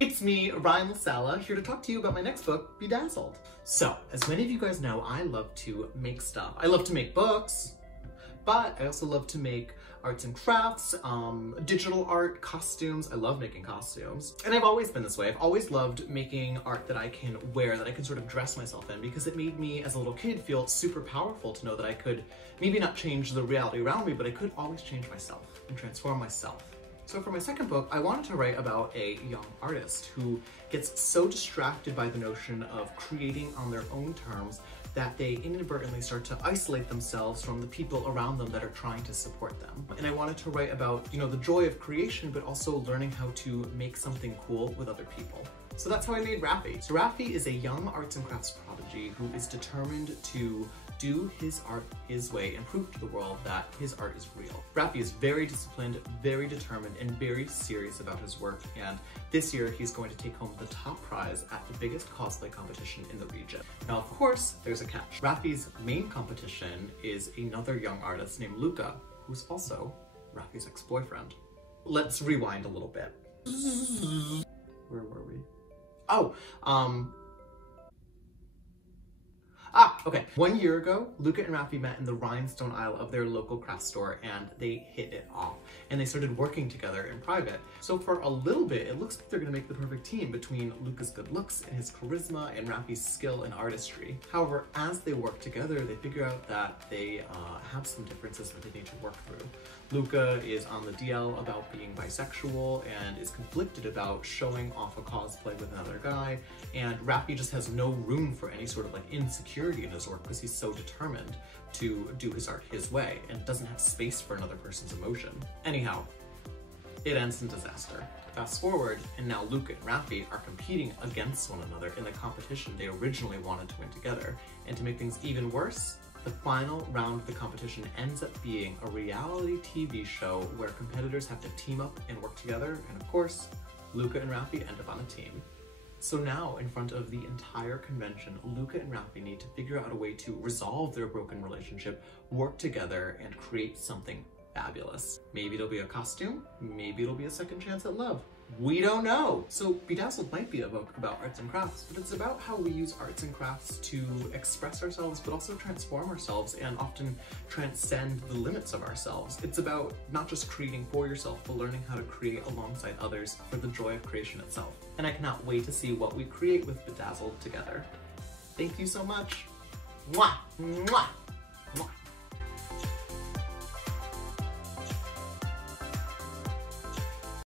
It's me, Sala, here to talk to you about my next book, Dazzled. So, as many of you guys know, I love to make stuff. I love to make books, but I also love to make arts and crafts, digital art, costumes. I love making costumes. And I've always been this way. I've always loved making art that I can wear, that I can sort of dress myself in, because it made me, as a little kid, feel super powerful to know that I could maybe not change the reality around me, but I could always change myself and transform myself. So for my second book, I wanted to write about a young artist who gets so distracted by the notion of creating on their own terms that they inadvertently start to isolate themselves from the people around them that are trying to support them. And I wanted to write about, the joy of creation, but also learning how to make something cool with other people. So that's how I made Raffy. So Raffy is a young arts and crafts prodigy who is determined to do his art his way and prove to the world that his art is real. Raffy is very disciplined, very determined, and very serious about his work, and this year he's going to take home the top prize at the biggest cosplay competition in the region. Now, of course, there's a catch. Raffy's main competition is another young artist named Luca, who's also Raffy's ex-boyfriend. Let's rewind a little bit. Where were we? Oh, okay. 1 year ago, Luca and Raffy met in the rhinestone aisle of their local craft store, and they hit it off. And they started working together in private. So for a little bit, it looks like they're gonna make the perfect team between Luca's good looks and his charisma and Raffy's skill and artistry. However, as they work together, they figure out that they have some differences that they need to work through. Luca is on the DL about being bisexual and is conflicted about showing off a cosplay with another guy, and Raffy just has no room for any sort of insecurity in his work because he's so determined to do his art his way and doesn't have space for another person's emotion. Anyhow, it ends in disaster. Fast forward, and now Luca and Raffy are competing against one another in the competition they originally wanted to win together. And to make things even worse, the final round of the competition ends up being a reality TV show where competitors have to team up and work together, and of course, Luca and Raffy end up on a team. So now, in front of the entire convention, Luca and Raffy need to figure out a way to resolve their broken relationship, work together, and create something fabulous. Maybe it'll be a costume, maybe it'll be a second chance at love. We don't know. So Dazzled might be a book about arts and crafts, but it's about how we use arts and crafts to express ourselves, but also transform ourselves and often transcend the limits of ourselves. It's about not just creating for yourself, but learning how to create alongside others for the joy of creation itself. And I cannot wait to see what we create with Dazzled together. Thank you so much. Mwah! Mwah!